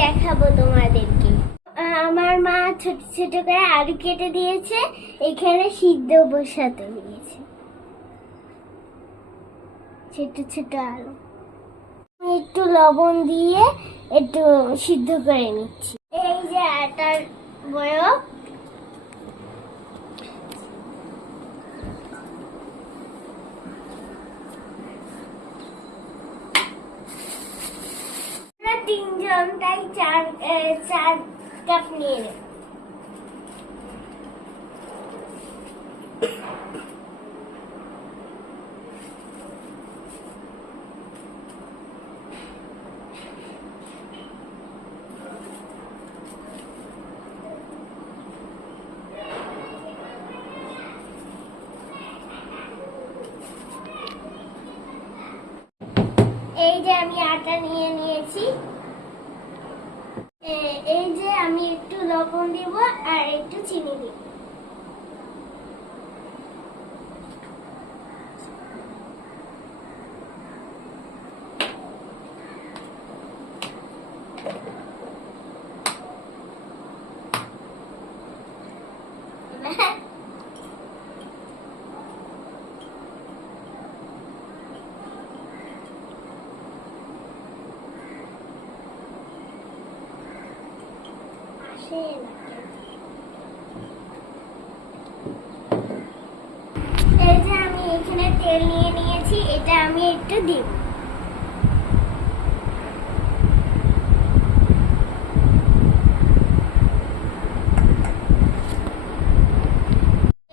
দেখাবো তোমাদেরকে। আমার মা ছোট ছোট করে আলু কেটে দিয়েছে, এখানে সিদ্ধ বসাতে দিয়েছে ছোট ছোট আলু। একটু লবণ দিয়ে একটু সিদ্ধ করে নিচ্ছি। এই যে আটার বয়স, তিনজন তাই চার কাপ নিয়ে নেব। এই যে আমি আটা নিয়ে নিয়েছি। এই যে আমি একটু লবণ দিব আর একটু চিনি দিব। এই যে আমি এখানে তেল নিয়ে নিয়েছি, এটা আমি একটু দিব।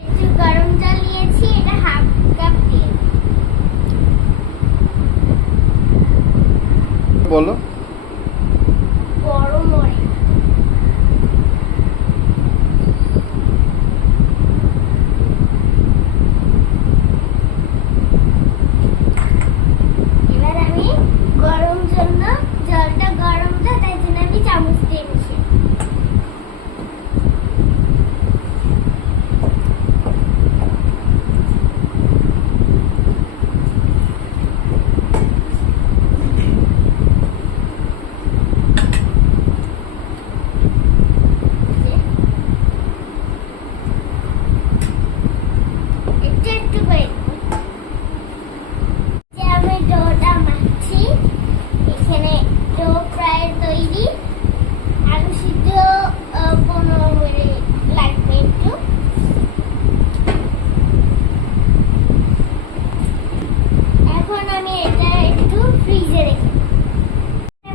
একটু গরম জল নিয়েছি, এটা হাফ কাপ তেল। বলো। গরম মরিচ, জলটা গরম তো, তাই জন্য আমি চামচ দিয়ে মিশিয়ে। একটু একটু করে যে আমি ডোটা মাখছি, এখানে ডো প্রায় তৈরি। আলু সিদ্ধ 15 মিনিট লাগবে একটু। এখন আমি এটা একটু ফ্রিজে রেখে,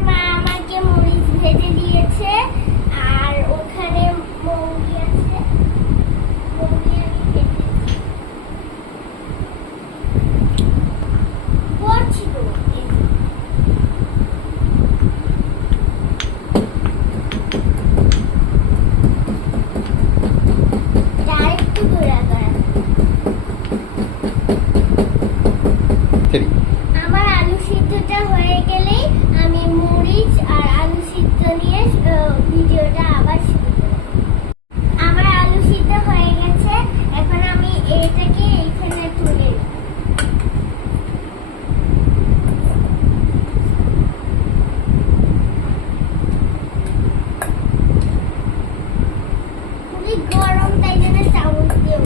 মা আমাকে মরিচ ভেজে দিয়েছে আর ওখানে মৌরি আছে, মৌরি আমি ভেজেছি করছি তো। আমার আলু সিদ্ধটা হয়ে গেলেই আমি মরিচ আর আলু সিদ্ধ নিয়ে ভিডিওটা আবার শুরু করব। আমার আলু সিদ্ধ হয়ে গেছে, এখন আমি এটাকে এখানে তুলে দেব। খুবই গরম, তাই জন্য চামচ দিয়ে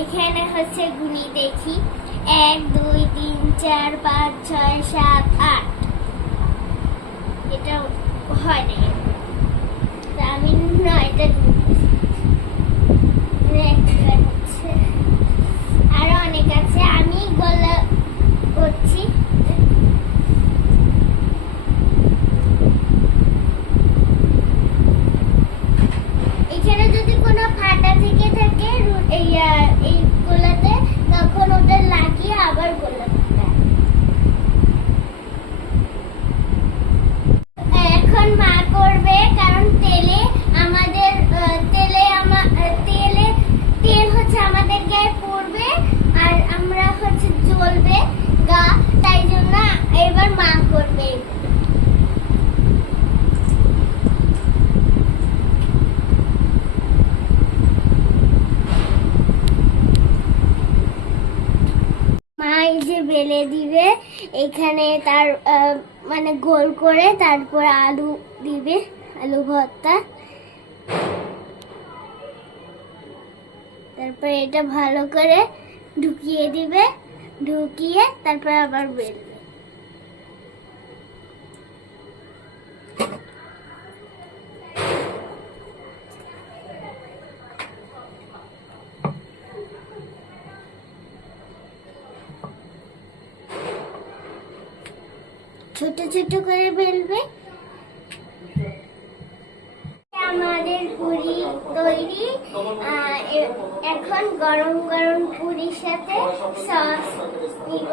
এখানে হচ্ছে গুনি দেখি, 1 2 3 4 5 6 7 8। এটা হয় না, আমি 9টা হচ্ছে, আরো অনেক আছে, আমি গোলা করছি। এখানে যদি কোনো ফাটা থেকে থাকে এই গোলাতে, তখন ওটা লাগিয়ে আবার গোলা দিতে হবে। গা, তাই জন্য এবার মা করবে। মা এই যে বেলে দিবে, এখানে তার মানে গোল করে, তারপর আলু দিবে, আলু ভর্তা। তারপর এটা ভালো করে ঢুকিয়ে দিবে, ঢুকিয়ে তারপর আবার বেলবে। ছোট ছোট করে বেলবে। আমাদের পুরি তৈরি। এখন গরম গরম পুরির সাথে সস দিব।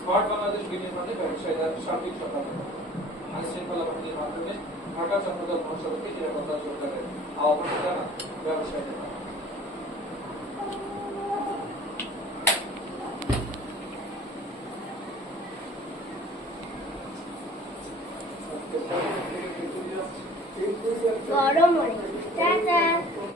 স্মার্ট বাংলাদেশ বিনির্মাণে ব্যবসায়ীরা সার্বিক সহায়তা আইনশৃঙ্খলা বাহিনীর মাধ্যমে ঢাকা চট্টগ্রাম মহাসড়কে নিরাপত্তা জোরদারের আহ্বান জানান ব্যবসায়ীরা। গরম অনেক।